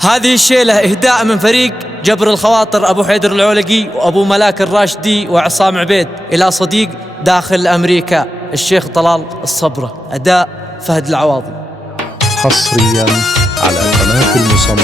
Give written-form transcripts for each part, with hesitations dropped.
هذه الشيلة إهداء من فريق جبر الخواطر أبو حيدر العولقي وأبو ملاك الراشدي وعصام عبيد إلى صديق داخل أمريكا الشيخ طلال الصبرة. أداء فهد العواضي. حصريا على قناة المصمم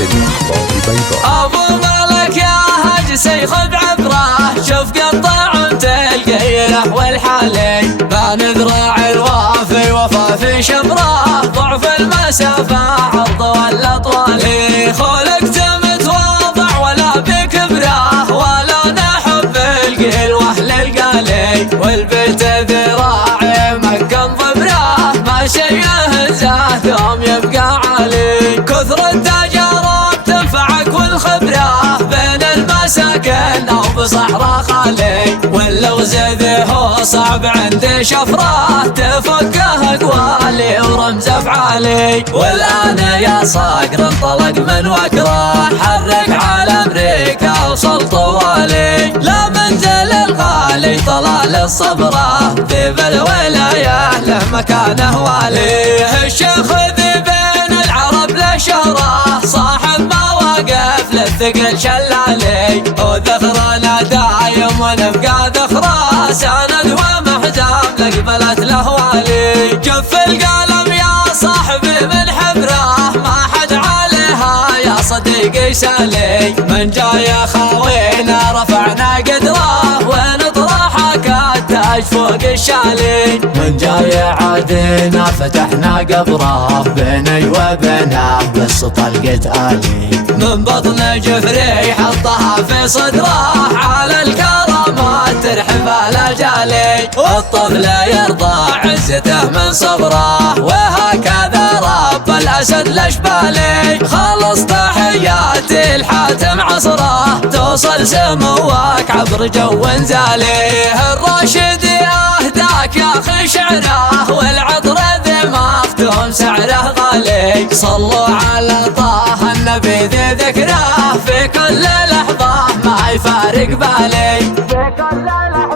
للأخبار البيضاء. أبو مالك يا هاجسي خذ عبره، شوف قطع تلقيله والحالي، بان ذراع الوافي وفا في شبره، ضعف المسافة عرض ولا طوالي، خلقت متواضع ولا بكبره، ولا نحب القلوة للقالي، والبيت ذراعي مكن ضبره، ما شي يهزه دوم يبقى عالي، كثر التجارب تنفعك والخبره، بين المساكن او بصحراء خالي، واللغز ذهو صعب عندي شفره، تفكه اقوالي ورمز افعالي، والان يا صقر انطلق من وكره، حرك على امريكا وصل طوالي، لا منزل الغالي طلال الصبره، ذي بالولايه له مكانه والي، الشيخ ذي بين العرب له شهره، صاحب مواقف للثقل شلالي، وذخرنا دايم ونبقى ذخره، سند ومحزام لقبلت له والي، جف القلم يا صاحبي من حبره، ما حد عليها يا صديقي سالي، من جاي خاوينا رفعنا قدره، ونطرحك التاج فوق الشالي، من جاي عادنا فتحنا قبره، بيني وبينه بس طلقت آلي، من بطن جفري حطها في صدره، على الكرامات ترحب الأجالي، والطفل يرضى عزته من صبره، وهكذا رب الأسد الأشبالي، خلص تحياتي الحاتم عصره، توصل سموك عبر جو زالي، الراشد أهداك يا أخي شعره، والعطر ذي مختوم سعره غالي، صلوا على طه النبي ذي ذكره، في كل لحظة ما يفارق بالي، في كل لحظة